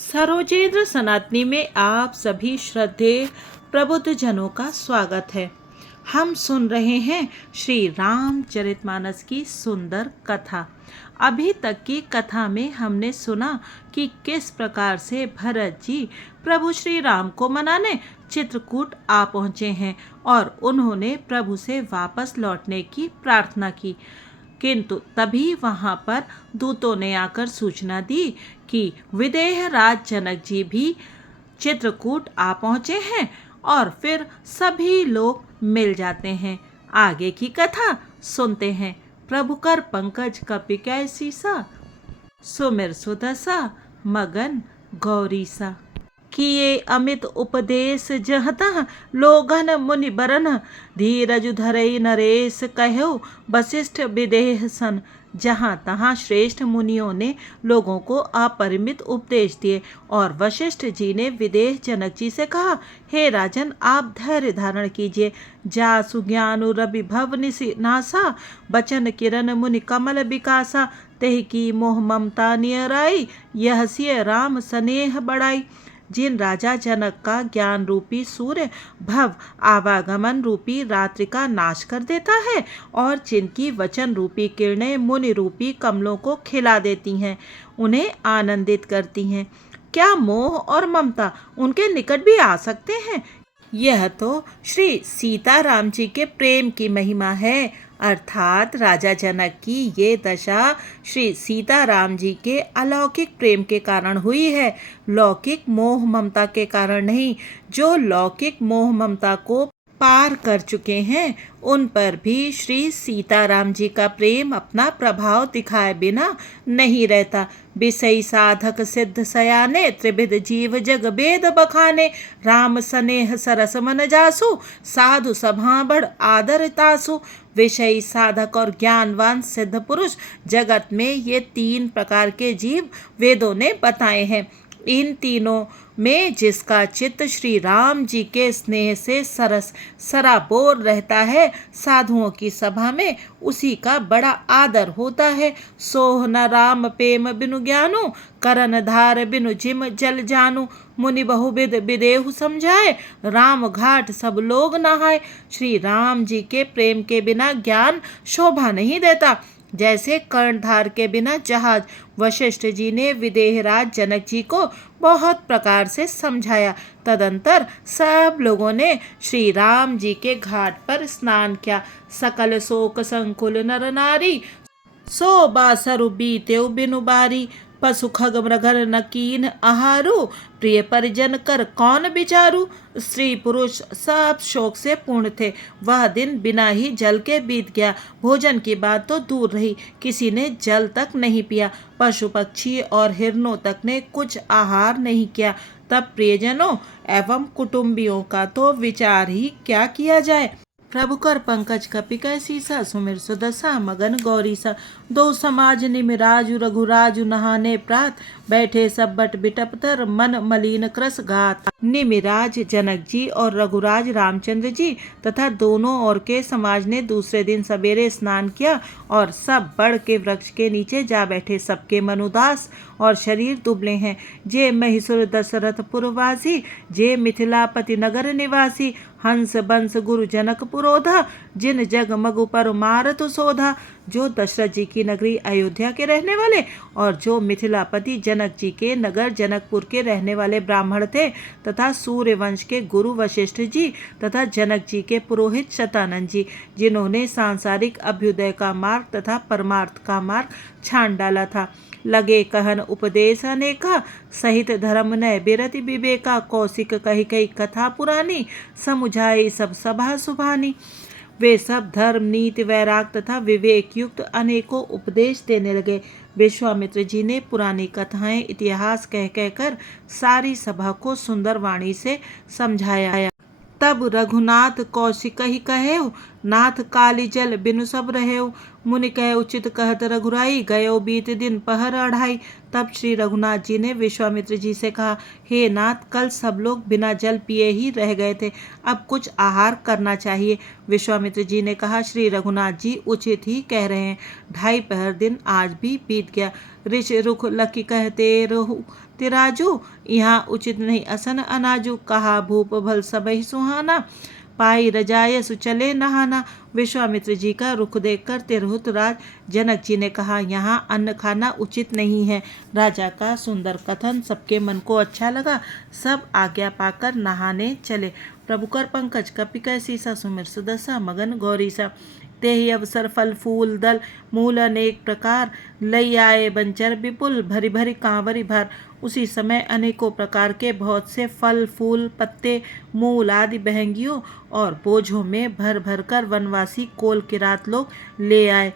सरोजेंद्र सनातनी में आप सभी श्रद्धेय प्रबुद्ध जनों का स्वागत है। हम सुन रहे हैं श्री रामचरितमानस की सुंदर कथा। अभी तक की कथा में हमने सुना कि किस प्रकार से भरत जी प्रभु श्री राम को मनाने चित्रकूट आ पहुँचे हैं और उन्होंने प्रभु से वापस लौटने की प्रार्थना की। किंतु तभी वहां पर दूतों ने आकर सूचना दी कि विदेह राज जनक जी भी चित्रकूट आ पहुँचे हैं और फिर सभी लोग मिल जाते हैं। आगे की कथा सुनते हैं। प्रभु कर पंकज कपि कैसी सा, सुमिर सुदसा मगन गौरी सा। किए अमित उपदेश जहतः लोगन मुनि बरन, धीरज धरई नरेश कहो वशिष्ठ विदेह सन। जहाँ तहाँ श्रेष्ठ मुनियों ने लोगों को अपरिमित उपदेश दिए और वशिष्ठ जी ने विदेह जनक जी से कहा, हे राजन, आप धैर्य धारण कीजिए। जासु ज्ञानु रवि भव निसि नासा, बचन किरण मुनि कमल विकासा। तेह की मोह ममता नियराई, यह सिय राम स्नेह बढ़ाई। जिन राजा जनक का ज्ञान रूपी सूर्य भव आवागमन रूपी रात्रि का नाश कर देता है और जिनकी वचन रूपी किरणें मुनि रूपी कमलों को खिला देती हैं, उन्हें आनंदित करती हैं, क्या मोह और ममता उनके निकट भी आ सकते हैं? यह तो श्री सीताराम जी के प्रेम की महिमा है। अर्थात राजा जनक की ये दशा श्री सीताराम जी के अलौकिक प्रेम के कारण हुई है, लौकिक मोह ममता के कारण नहीं। जो लौकिक मोह ममता को पार कर चुके हैं उन पर भी श्री सीताराम जी का प्रेम अपना प्रभाव दिखाए बिना नहीं रहता। विषयी साधक सिद्ध सयाने, त्रिविध जीव जग वेद बखाने। राम स्नेह सरस मन जासु, साधु सभा बढ़ आदर तासु। विषयी साधक और ज्ञानवान सिद्ध पुरुष, जगत में ये तीन प्रकार के जीव वेदों ने बताए हैं। इन तीनों में जिसका चित्त श्री राम जी के स्नेह से सरस सराबोर रहता है, साधुओं की सभा में उसी का बड़ा आदर होता है। सोह न राम प्रेम बिनु ज्ञानु, करन धार बिनु जिम जल जानू। मुनि बहुविध विदेहु समझाए, राम घाट सब लोग नहाए। श्री राम जी के प्रेम के बिना ज्ञान शोभा नहीं देता। जैसे कर्णधार के बिना जहाज, वशिष्ठ जी ने विदेहराज जनक जी को बहुत प्रकार से समझाया। तदंतर सब लोगों ने श्री राम जी के घाट पर स्नान किया। सकल शोक संकुल नर नारी, सो बासरु बीतेउ बिनु बारी। पशु खग मृगर नकीन आहारू, प्रिय परिजन कर कौन विचारू। स्त्री पुरुष सब शोक से पूर्ण थे। वह दिन बिना ही जल के बीत गया। भोजन की बात तो दूर रही, किसी ने जल तक नहीं पिया। पशु पक्षी और हिरणों तक ने कुछ आहार नहीं किया। तब प्रियजनों एवं कुटुंबियों का तो विचार ही क्या किया जाए। प्रभु कर पंकज कपि कैसी सा, सुमिर सुदसा मगन गौरी सा। दो समाज निमिराजु रघुराजु नहाने प्रात, बैठे सब बट बिटपतर मन मलिन क्रस घात। निमिराज जनक जी और रघुराज रामचंद्र जी तथा दोनों ओर के समाज ने दूसरे दिन सवेरे स्नान किया और सब बड़ के वृक्ष के नीचे जा बैठे। सबके मन उदास और शरीर दुबले हैं। जे महिषुर दशरथ पुरवासी, जे मिथिलापति नगर निवासी। हंस बंस गुरु जनक पुरोधा, जिन जग मगु पर मारतु सोधा। जो दशरथ जी की नगरी अयोध्या के रहने वाले और जो मिथिलापति जनक जी के नगर जनकपुर के रहने वाले ब्राह्मण थे, तथा सूर्यवंश के गुरु वशिष्ठ जी तथा जनक जी के पुरोहित शतानंद जी, जिन्होंने सांसारिक अभ्युदय का मार्ग तथा परमार्थ का मार्ग छान डाला था। लगे कहन उपदेश अनेका, सहित धर्म नय बिरति विवेका। कौशिक कही कही कथा पुरानी, समुझाई सब सभा सुभानी। वे सब धर्म नीति वैराग तथा विवेक युक्त अनेकों उपदेश देने लगे। विश्वामित्र जी ने पुरानी कथाएं इतिहास कह कहकर सारी सभा को सुंदर वाणी से समझाया। तब रघुनाथ कौशिक ही कहेउ, नाथ काली जल बिनु सब रहेउ। मुनि कह उचित कहत रघुराई, गयो बीत दिन पहर अढ़ाई। तब श्री रघुनाथ जी ने विश्वामित्र जी से कहा, हे नाथ, कल सब लोग बिना जल पिए ही रह गए थे, अब कुछ आहार करना चाहिए। विश्वामित्र जी ने कहा, श्री रघुनाथ जी उचित ही कह रहे हैं, 2.5 पहर दिन आज भी बीत गया। ऋष रुख लकी कहते रहु तिराजू, यहाँ उचित नहीं असन अनाजू। कहा भूप भल सबहि सुहाना, पाई रजायस चले नहाना। विश्वामित्र जी का रुख देखकर तिरहुत राज जनक जी ने कहा, यहाँ अन्न खाना उचित नहीं है। राजा का सुंदर कथन सबके मन को अच्छा लगा। सब आज्ञा पाकर नहाने चले। प्रभु कर पंकज कपि कै सीसा, सुमिर सुदशा मगन गौरीसा। तेहि अवसर फल फूल दल मूल अनेक प्रकार, लई आए बंचर विपुल, भरी भरी कांवरी भर। उसी समय अनेकों प्रकार के बहुत से फल फूल पत्ते मूल आदि बहंगियों और बोझों में भर भर कर वनवासी कोल किरात लोग ले आए।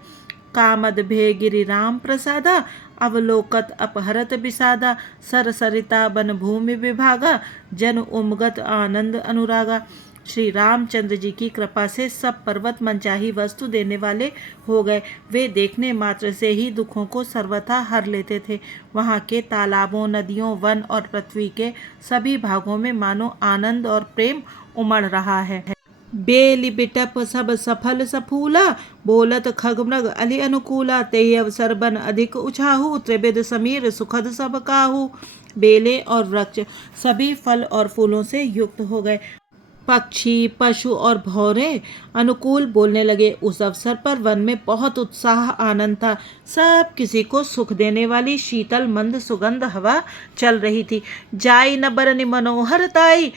कामद भे गिरि राम प्रसादा, अवलोकत अपहरत विषादा। सर सरिता बन भूमि विभागा, जन उमगत आनंद अनुरागा। श्री रामचंद्र जी की कृपा से सब पर्वत मनचाही वस्तु देने वाले हो गए। वे देखने मात्र से ही दुखों को सर्वथा हर लेते थे। वहाँ के तालाबों, नदियों, वन और पृथ्वी के सभी भागों में मानो आनंद और प्रेम उमड़ रहा है। बेली बिटप सब सफल सफूला, बोलत खगमृग अली अनुकूला। तेहि अवसर बन अधिक उछाहू, त्रिविध समीर सुखद सब काहू। बेले और वृक्ष सभी फल और फूलों से युक्त हो गए। पक्षी, पशु और भौरे अनुकूल बोलने लगे। उस अवसर पर वन में बहुत उत्साह आनंद था। सब किसी को सुख देने वाली शीतल मंद सुगंध हवा चल रही थी। जाई न बरनि मनोहर ताई,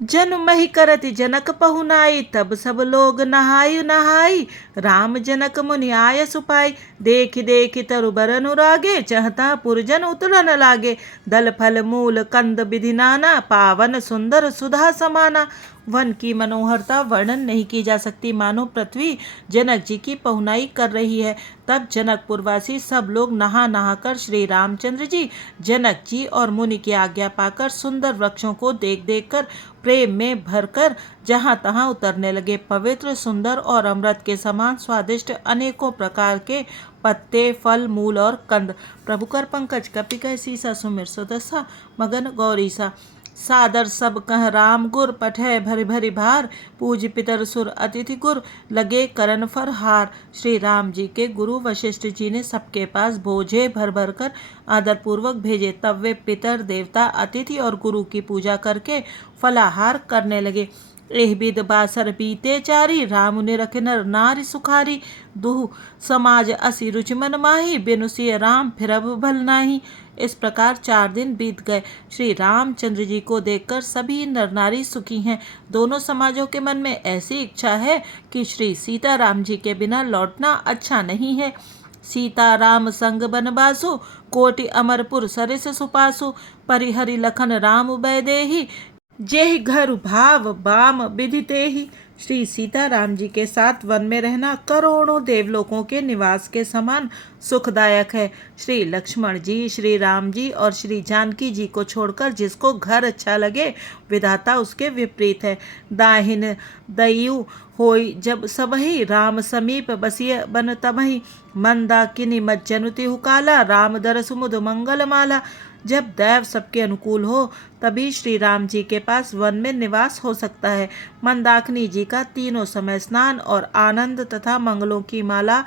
जन मही करति जनक पहुनाई। तब सब लोग नहाई नहाई, राम जनक मुनि आय सुपाई। देख देख तरु बर अनुरागे, चहता पुरजन उतरन लागे। दल फल मूल कंद विधि नाना, पावन सुंदर सुधा समाना। वन की मनोहरता वर्णन नहीं की जा सकती, मानो पृथ्वी जनक जी की पहुनाई कर रही है। तब जनकपुरवासी सब लोग नहा नहा कर श्री रामचंद्र जी, जनक जी और मुनि की आज्ञा पाकर सुंदर वृक्षों को देख देख कर प्रेम में भरकर जहाँ तहाँ उतरने लगे। पवित्र, सुंदर और अमृत के समान स्वादिष्ट अनेकों प्रकार के पत्ते, फल, मूल और कंद। प्रभु कर पंकज कपि कै सीसा, सुमिर सुदशा मगन गौरीसा। सादर सब कह राम गुर, पठै भरि भरि भार। पूज पितर सुर अतिथि गुर, लगे करन फर हार। श्री राम जी के गुरु वशिष्ठ जी ने सबके पास बोझे भर भर कर आदर पूर्वक भेजे। तब वे पितर, देवता, अतिथि और गुरु की पूजा करके फलाहार करने लगे। एह विद बासर बीते चारी, राम ने रखे नर नारी सुखारी। दुह समाज असी रुचि मन माही, बिनु सिय राम फिरब भल नाही। इस प्रकार 4 दिन बीत गए। श्री रामचंद्र जी को देखकर सभी नर नारी सुखी हैं। दोनों समाजों के मन में ऐसी इच्छा है कि श्री सीताराम जी के बिना लौटना अच्छा नहीं है। सीताराम संग बनवासु, कोटि अमरपुर सरिस सुपासु। परिहरि लखन राम उबय देहि, जेहि घर भाव बाम विधि ही। श्री सीताराम जी के साथ वन में रहना करोड़ों देवलोकों के निवास के समान सुखदायक है। श्री लक्ष्मण जी, श्री राम जी और श्री जानकी जी को छोड़कर जिसको घर अच्छा लगे, विधाता उसके विपरीत है। दाहिन दयु होई जब सबहि, राम समीप बसिय बन तबहि। मंदाकिनी मज्जनु तिहु काला, राम दरसु मुद मंगल माला। जब दैव सबके अनुकूल हो तभी श्री राम जी के पास वन में निवास हो सकता है। मंदाकिनी जी का तीनों समय स्नान और आनंद तथा मंगलों की माला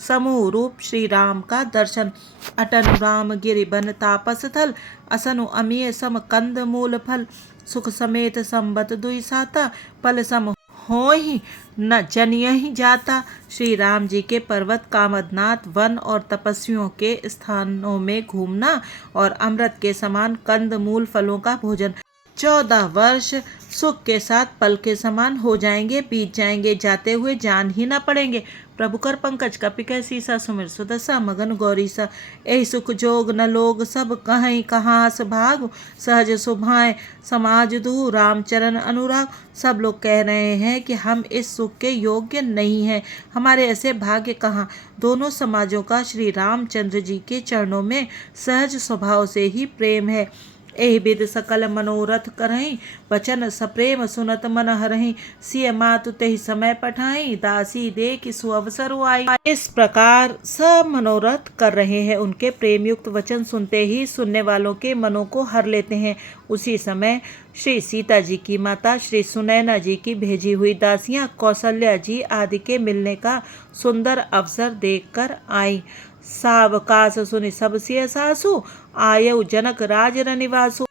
समूह रूप श्री राम का दर्शन। अटन राम गिरि बन तापस थल, असनु अमीय सम कंद मूल फल। सुख समेत संबत दुई साता, पल सम होहि न जनियहि जाता। श्री राम जी के पर्वत कामदनाथ, वन और तपस्वियों के स्थानों में घूमना और अमृत के समान कंद मूल फलों का भोजन। 14 वर्ष सुख के साथ पल के समान हो जाएंगे, बीत जाएंगे, जाते हुए जान ही न पड़ेंगे। प्रभु कर पंकज कपि कै सीसा, सुमिर सुदशा मगन गौरीसा। एहि सुख जोग न लोग सब, कहीं कहाँस भाग। सहज शोभाएं समाज दुहु, रामचरण अनुराग। सब लोग कह रहे हैं कि हम इस सुख के योग्य नहीं हैं, हमारे ऐसे भाग्य कहाँ। दोनों समाजों का श्री रामचंद्र जी के चरणों में सहज स्वभाव से ही प्रेम है। एहि विद सकल मनोरथ करहीं, वचन सप्रेम सुनत मन हरहीं। सिय मातु तेहि समय पठाई, दासी देख सुअवसर आई। इस प्रकार सब मनोरथ कर रहे हैं। उनके प्रेम युक्त वचन सुनते ही सुनने वालों के मनों को हर लेते हैं। उसी समय श्री सीता जी की माता श्री सुनैना जी की भेजी हुई दासियां कौशल्या जी आदि के मिलने का सुंदर अवसर देखकर आई। सावकाश सुनि सब सिय सासु, आयउ जनक राज रनिवासु।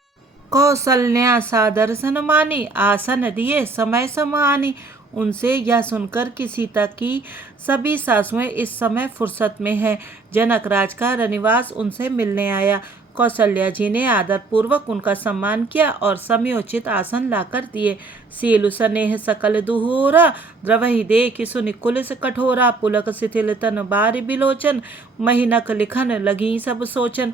कौशल्या सादर सन मानी, आसन दिए समय समानी। उनसे यह सुनकर कि सीता की सभी सासुएं इस समय फुर्सत में हैं, जनक राज का रनिवास उनसे मिलने आया। कौशल्या जी ने आदर पूर्वक उनका सम्मान किया और समयोचित आसन लाकर दिए। सीलु स्नेह सकल दुहोरा, द्रवहि देख सुनि कुलिस कठोरा। पुलक शिथिल तन बारि बिलोचन, महिनक लिखन लगी सब सोचन।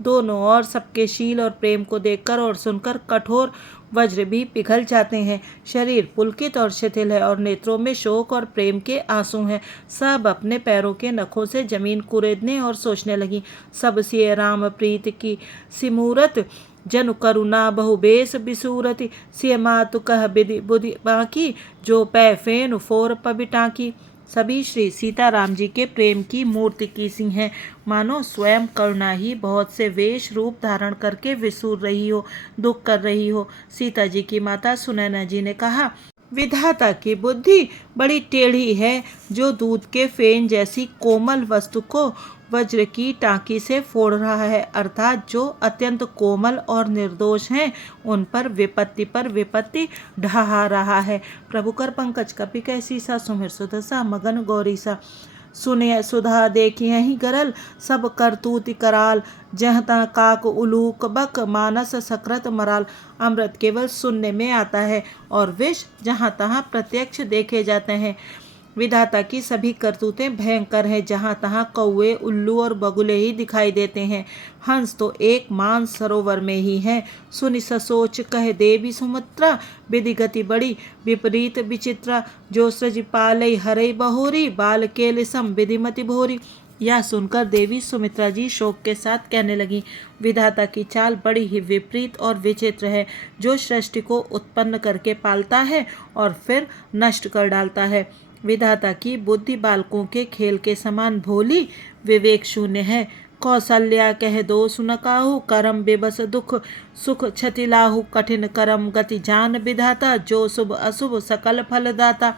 दोनों ओर सबके शील और प्रेम को देखकर और सुनकर कठोर वज्र भी पिघल जाते हैं। शरीर पुलकित और शिथिल है और नेत्रों में शोक और प्रेम के आंसू हैं। सब अपने पैरों के नखों से जमीन कुरेदने और सोचने लगी। सब सिय राम प्रीत की सिमूरत, जनु करुणा बहुबेश बिसूरति। सिय मातु कह बिधि बुधि बाकी, जो पै फेन फोर पबिटाकी। सभी श्री सीताराम जी के प्रेम की मूर्ति की सी हैं, मानो स्वयं करुणा ही बहुत से वेश रूप धारण करके विसूर रही हो, दुख कर रही हो। सीता जी की माता सुनैना जी ने कहा, विधाता की बुद्धि बड़ी टेढ़ी है, जो दूध के फेन जैसी कोमल वस्तु को वज्र की टांकी से फोड़ रहा है, अर्थात जो अत्यंत कोमल और निर्दोष हैं उन पर विपत्ति ढहा रहा है। प्रभु कर पंकज कपि कैसी सा, सुमिर सुदसा मगन गौरी सा। सुने सुधा देखी ही गरल, सब करतूति कराल। जहता काक उलूक बक, मानस सकृत मराल। अमृत केवल सुनने में आता है और विष जहाँ तहाँ प्रत्यक्ष देखे जाते हैं। विधाता की सभी करतूतें भयंकर हैं, जहाँ तहाँ कौवे उल्लू और बगुले ही दिखाई देते हैं। हंस तो एक मान सरोवर में ही है। सुनि ससोच कहे देवी सुमित्रा, विधि गति बड़ी विपरीत विचित्रा। जो सृज पालई हरई बहोरी, बाल केल सम विधिमति भोरी। यह सुनकर देवी सुमित्रा जी शोक के साथ कहने लगी, विधाता की चाल बड़ी ही विपरीत और विचित्र है, जो सृष्टि को उत्पन्न करके पालता है और फिर नष्ट कर डालता है। विधाता की बुद्धि बालकों के खेल के समान भोली विवेक शून्य है। कौशल्या कह दो सुनकाहु, करम बेबस दुख सुख छतिलाहु। कठिन करम गति जान विधाता, जो शुभ अशुभ सकल फलदाता।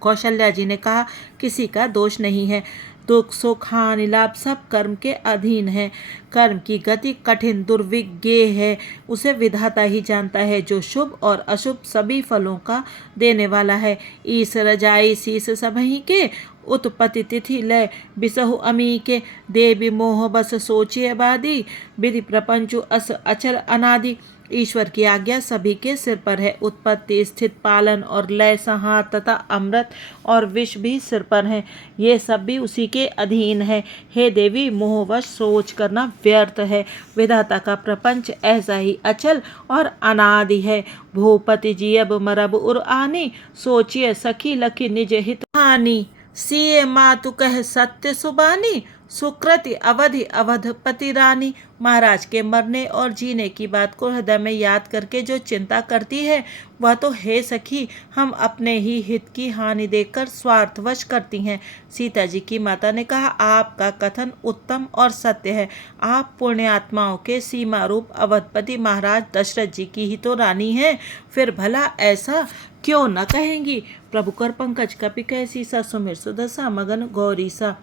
कौशल्या जी ने कहा, किसी का दोष नहीं है, दुख सुख हानि लाभ सब कर्म के अधीन है। कर्म की गति कठिन दुर्विज्ञ है, उसे विधाता ही जानता है, जो शुभ और अशुभ सभी फलों का देने वाला है। ईस रजाई शीस सबही के, उत्पत्ति तिथि लय बिसहु अमी के। देवी मोह बस सोचिए बादी, विधि प्रपंचु अस अचल अनादि। ईश्वर की आज्ञा सभी के सिर पर है। उत्पत्ति स्थित पालन और लय संहार तथा अमृत और विष भी सिर पर हैं, ये सब भी उसी के अधीन है। हे देवी, मोहवश सोच करना व्यर्थ है। विधाता का प्रपंच ऐसा ही अचल और अनादि है। भूपति जी अब मरब उर आनी, सोचिए सखी लखी निज हित हानि। सिय मातु कह सत्य सुबानी, सुकृति अवधि अवधपति रानी। महाराज के मरने और जीने की बात को हृदय में याद करके जो चिंता करती है, वह तो हे सखी हम अपने ही हित की हानि देखकर स्वार्थवश करती हैं। सीता जी की माता ने कहा, आपका कथन उत्तम और सत्य है। आप पुण्यात्माओं के सीमा रूप अवधपति महाराज दशरथ जी की ही तो रानी हैं, फिर भला ऐसा क्यों न कहेंगी। प्रभु कर पंकज कपि कैसी सा, सुमिर सुदसा मगन गौरी सा।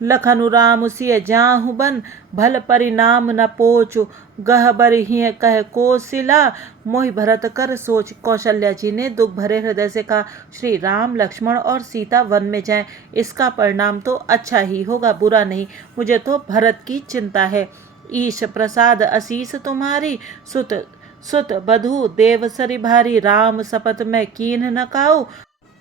लखनु राम सिय जाहु बन, भल परिणाम न पोचु। गह बरहिय कह कोशिला, मोहि भरत कर सोच। कौशल्या जी ने दुख भरे हृदय से कहा, श्री राम लक्ष्मण और सीता वन में जाएं, इसका परिणाम तो अच्छा ही होगा, बुरा नहीं। मुझे तो भरत की चिंता है। ईश प्रसाद असीस तुम्हारी, सुत बधु देवसरी भारी। राम शपथ में कीन न काऊ,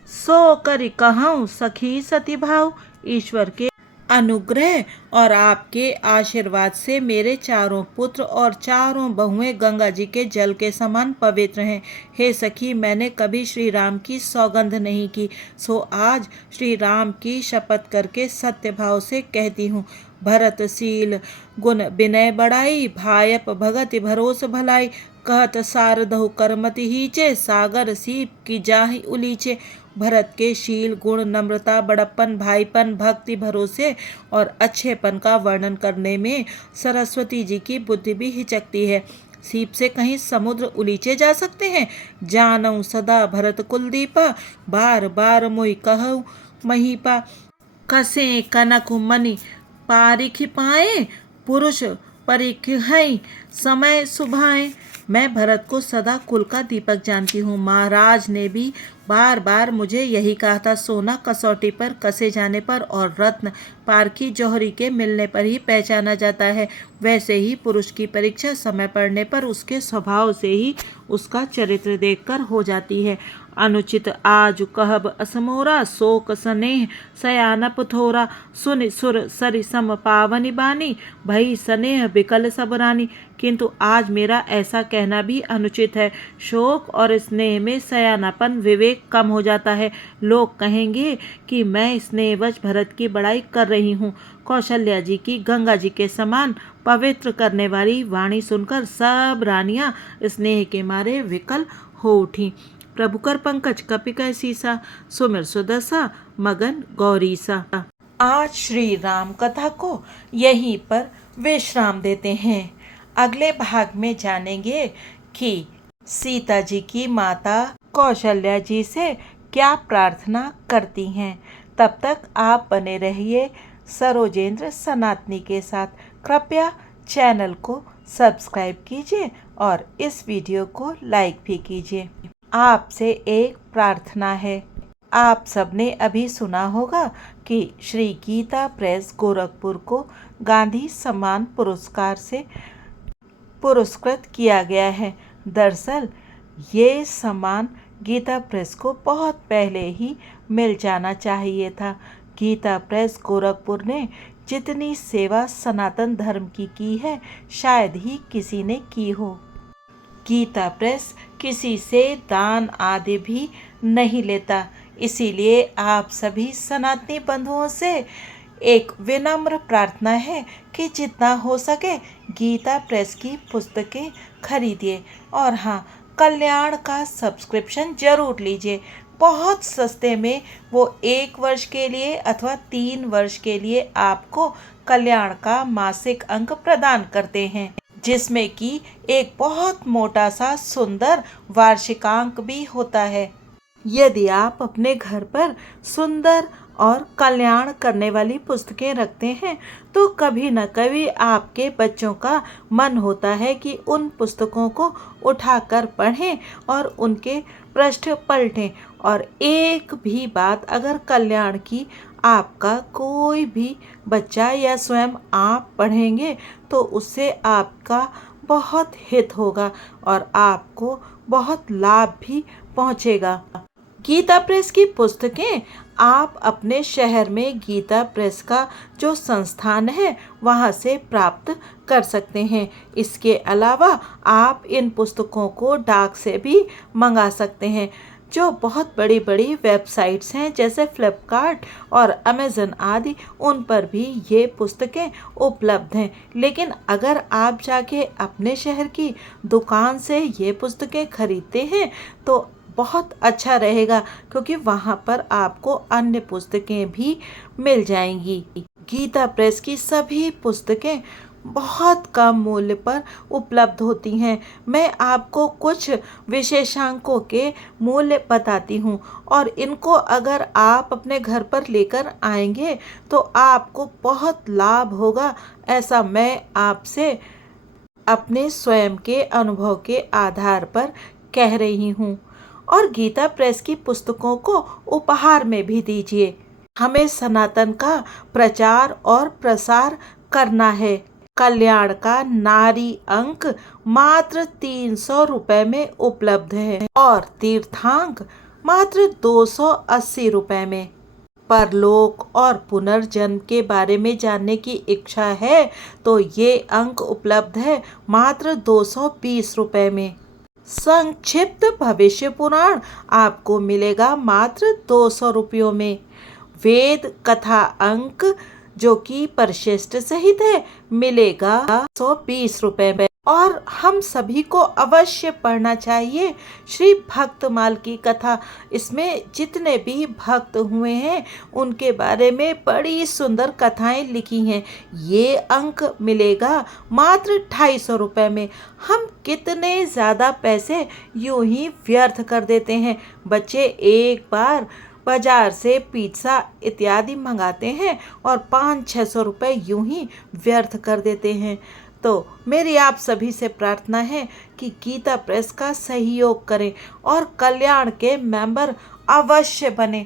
सो करि कहूँ सखी सती भाव। ईश्वर के अनुग्रह और आपके आशीर्वाद से मेरे चारों पुत्र और चारों बहुएं गंगा जी के जल के समान पवित्र हैं। हे सखी, मैंने कभी श्री राम की सौगंध नहीं की, सो आज श्री राम की शपथ करके सत्य भाव से कहती हूँ। भरतशील गुण विनय बढ़ाई, भायप भगति भरोस भलाई, कहत सारदहु करमति हीचे, सागर सीप की जाहि उलीचे। भरत के शील गुण नम्रता बड़प्पन भाईपन भक्ति भरोसे और अच्छेपन का वर्णन करने में सरस्वती जी की बुद्धि भी हिचकती है। सीप से कहीं समुद्र उलीचे जा सकते हैं। जानऊ सदा भरत कुलदीपा, बार बार मोहि कहऊ महीपा। कसे कनक मणि पारिख पाए, पुरुष परिख हैं समय सुभाए। मैं भरत को सदा कुल का दीपक जानती हूँ। महाराज ने भी बार बार मुझे यही कहा था, सोना कसौटी पर कसे जाने पर और रत्न पारखी जौहरी के मिलने पर ही पहचाना जाता है। वैसे ही पुरुष की परीक्षा समय पड़ने पर उसके स्वभाव से ही उसका चरित्र देखकर हो जाती है। अनुचित आज कहब असमोरा, शोक स्नेह सयानप थोरा। सुनि सुर सरि सम पावनी बानी, भई स्नेह बिकल सब रानी। किंतु आज मेरा ऐसा कहना भी अनुचित है। शोक और स्नेह में सयानापन विवेक कम हो जाता है। लोग कहेंगे कि मैं स्नेहवश भरत की बड़ाई कर रही हूँ। कौशल्या जी की गंगा जी के समान पवित्र करने वाली वाणी सुनकर सब रानियां स्नेह के मारे विकल हो उठी। प्रभु कर पंकज कपिका सीसा, सुमिर सुदशा मगन गौरीसा। आज श्री राम कथा को यहीं पर विश्राम देते हैं। अगले भाग में जानेंगे कि सीता जी की माता कौशल्या जी से क्या प्रार्थना करती हैं। तब तक आप बने रहिए सरोजेंद्र सनातनी के साथ। कृपया चैनल को सब्सक्राइब कीजिए और इस वीडियो को लाइक भी कीजिए। आपसे एक प्रार्थना है। आप सबने अभी सुना होगा कि श्री गीता प्रेस गोरखपुर को गांधी सम्मान पुरस्कार से पुरस्कृत किया गया है। दरअसल ये सम्मान गीता प्रेस को बहुत पहले ही मिल जाना चाहिए था। गीता प्रेस गोरखपुर ने जितनी सेवा सनातन धर्म की है, शायद ही किसी ने की हो। गीता प्रेस किसी से दान आदि भी नहीं लेता। इसीलिए आप सभी सनातनी बंधुओं से एक विनम्र प्रार्थना है कि जितना हो सके गीता प्रेस की पुस्तकें खरीदिए। और हाँ, कल्याण का सब्सक्रिप्शन जरूर लीजिए। बहुत सस्ते में वो 1 वर्ष के लिए अथवा 3 वर्ष के लिए आपको कल्याण का मासिक अंक प्रदान करते हैं, जिसमें कि एक बहुत मोटा सा सुंदर वार्षिकांक भी होता है। यदि आप अपने घर पर सुंदर और कल्याण करने वाली पुस्तकें रखते हैं तो कभी न कभी आपके बच्चों का मन होता है कि उन पुस्तकों को उठाकर पढ़ें और उनके पृष्ठ पलटें। और एक भी बात अगर कल्याण की आपका कोई भी बच्चा या स्वयं आप पढ़ेंगे तो उससे आपका बहुत हित होगा और आपको बहुत लाभ भी पहुंचेगा। गीता प्रेस की पुस्तकें आप अपने शहर में गीता प्रेस का जो संस्थान है वहां से प्राप्त कर सकते हैं। इसके अलावा आप इन पुस्तकों को डाक से भी मंगा सकते हैं। जो बहुत बड़ी बड़ी वेबसाइट्स हैं जैसे फ्लिपकार्ट और अमेज़न आदि, उन पर भी ये पुस्तकें उपलब्ध हैं। लेकिन अगर आप जाके अपने शहर की दुकान से ये पुस्तकें खरीदते हैं तो बहुत अच्छा रहेगा, क्योंकि वहाँ पर आपको अन्य पुस्तकें भी मिल जाएंगी। गीता प्रेस की सभी पुस्तकें बहुत कम मूल्य पर उपलब्ध होती हैं। मैं आपको कुछ विशेषांकों के मूल्य बताती हूँ और इनको अगर आप अपने घर पर लेकर आएंगे तो आपको बहुत लाभ होगा, ऐसा मैं आपसे अपने स्वयं के अनुभव के आधार पर कह रही हूँ। और गीता प्रेस की पुस्तकों को उपहार में भी दीजिए। हमें सनातन का प्रचार और प्रसार करना है। कल्याण का नारी अंक मात्र 300 रुपए में उपलब्ध है और तीर्थांक मात्र 280 रुपए में। परलोक और पुनर्जन्म के बारे में जानने की इच्छा है तो ये अंक उपलब्ध है मात्र 220 रुपए में। संक्षिप्त भविष्य पुराण आपको मिलेगा मात्र 200 रुपयों में। वेद कथा अंक जो कि परिशिष्ट सहित है, मिलेगा 120 रुपए में। और हम सभी को अवश्य पढ़ना चाहिए श्री भक्तमाल की कथा। इसमें जितने भी भक्त हुए हैं उनके बारे में बड़ी सुंदर कथाएं लिखी हैं। ये अंक मिलेगा मात्र 250 रुपए में। हम कितने ज़्यादा पैसे यूं ही व्यर्थ कर देते हैं। बच्चे एक बार बाजार से पिज्ज़ा इत्यादि मंगाते हैं और 500-600 रुपये यूं ही व्यर्थ कर देते हैं। तो मेरी आप सभी से प्रार्थना है कि गीता प्रेस का सहयोग करें और कल्याण के मेंबर अवश्य बने।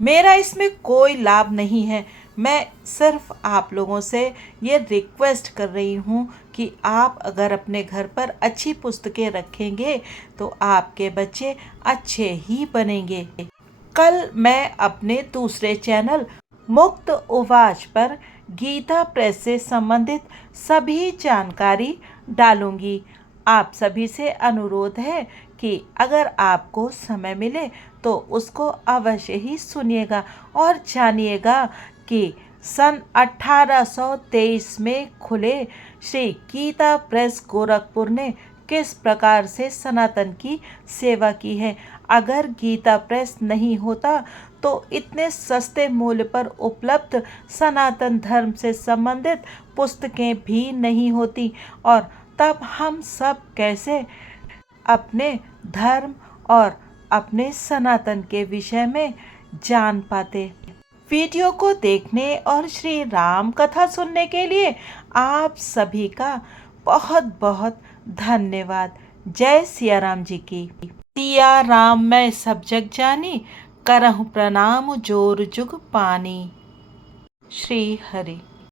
मेरा इसमें कोई लाभ नहीं है, मैं सिर्फ आप लोगों से ये रिक्वेस्ट कर रही हूँ कि आप अगर अपने घर पर अच्छी पुस्तकें रखेंगे तो आपके बच्चे अच्छे ही बनेंगे। कल मैं अपने दूसरे चैनल मुक्त उवाच पर गीता प्रेस से संबंधित सभी जानकारी डालूंगी। आप सभी से अनुरोध है कि अगर आपको समय मिले तो उसको अवश्य ही सुनिएगा और जानिएगा कि सन 1823 में खुले श्री गीता प्रेस गोरखपुर ने किस प्रकार से सनातन की सेवा की है। अगर गीता प्रेस नहीं होता तो इतने सस्ते मूल्य पर उपलब्ध सनातन धर्म से संबंधित पुस्तकें भी नहीं होती और तब हम सब कैसे अपने धर्म और अपने सनातन के विषय में जान पाते। वीडियो को देखने और श्री राम कथा सुनने के लिए आप सभी का बहुत बहुत धन्यवाद। जय सिया राम जी की। सिया राम मैं सब जग जानी, करहु प्रणाम जोर जुग पानी। श्री हरि।